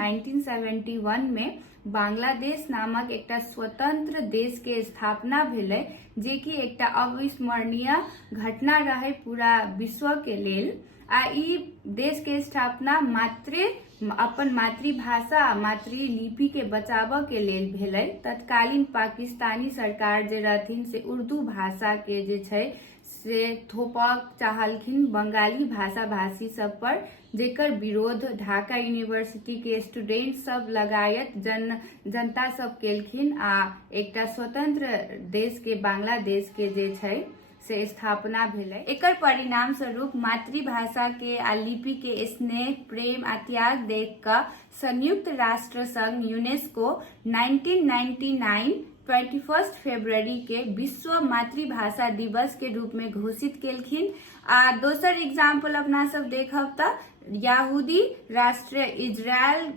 1971 में बांग्लादेश नामक एकटा स्वतंत्र देश के स्थापना भेलै, जे कि एकटा अविस्मरणीय घटना रहे पूरा विश्व के लेल। आ ई देश के स्थापना मात्र अपन मातृभाषा मातृलिपि के बचाव के लेल भेलै। तत्कालीन पाकिस्तानी सरकार जे रहथिन से उर्दू भाषा के जे छै से थोपक चाहलखिन बंगाली भाषा भाषी सब पर, जेकर विरोध ढाका यूनिवर्सिटी के स्टूडेंट सब लगायत जनता सब केलखिन आ एकटा स्वतंत्र देश के बांग्लादेश के जे छै से स्थापना भेलै। एकर परिणाम स्वरूप मातृभाषा के आ लिपि के स्नेह प्रेम आ त्याग देख कऽ संयुक्त राष्ट्र संघ यूनेस्को 1999 21 फरवरी के विश्व मातृभाषा दिवस के रूप में घोषित केलखिन। आ दोसर एग्जाम्पल अपना सब देखब तऽ यहूदी राष्ट्र इजरायल